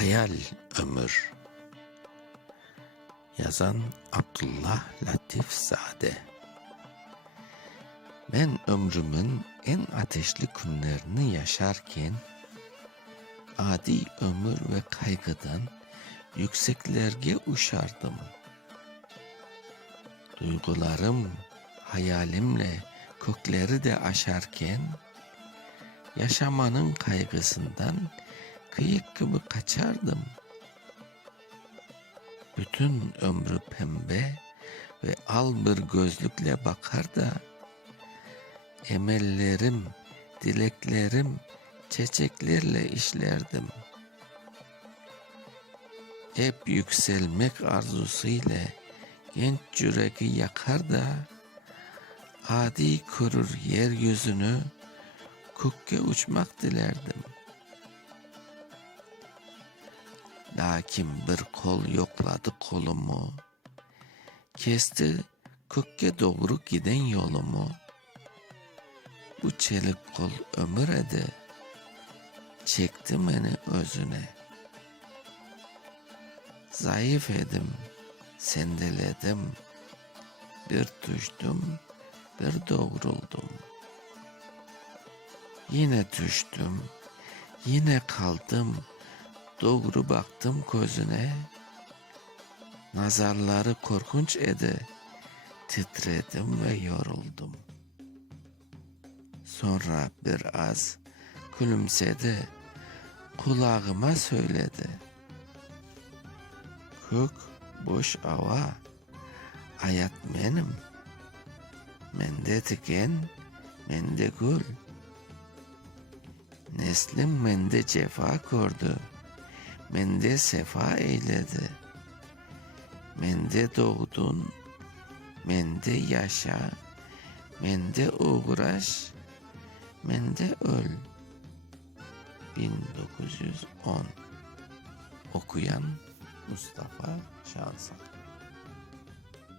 Hayal Ömür. Yazan Abdullah Latif Zade. Ben ömrümün en ateşli günlerini yaşarken adi ömür ve kaygıdan yükseklerge uçardım. Duygularım hayalimle kökleri de aşarken yaşamanın kaygısından kıyık gibi kaçardım. Bütün ömrü pembe ve al bir gözlükle bakar da emellerim, dileklerim çiçeklerle işlerdim. Hep yükselmek arzusuyla genç yüreği yakar da adi kurur yeryüzünü kökke uçmak dilerdim. Lakin bir kol yokladı kolumu, kesti kökke doğru giden yolumu. Bu çelik kol ömür edi, çekti beni özüne. Zayıf edim, sendeledim, bir düştüm, bir doğruldum. Yine düştüm, yine kaldım, doğru baktım gözüne. Nazarları korkunç edi, titredim ve yoruldum. Sonra biraz gülümsedi, kulağıma söyledi. Kök boş hava, hayat benim. Mende diken, mende gül. Neslim mende cefa gördü, mende sefa eyledi. Mende doğdun, mende yaşa, mende uğraş, mende öl. 1910. Okuyan Mustafa Şansak.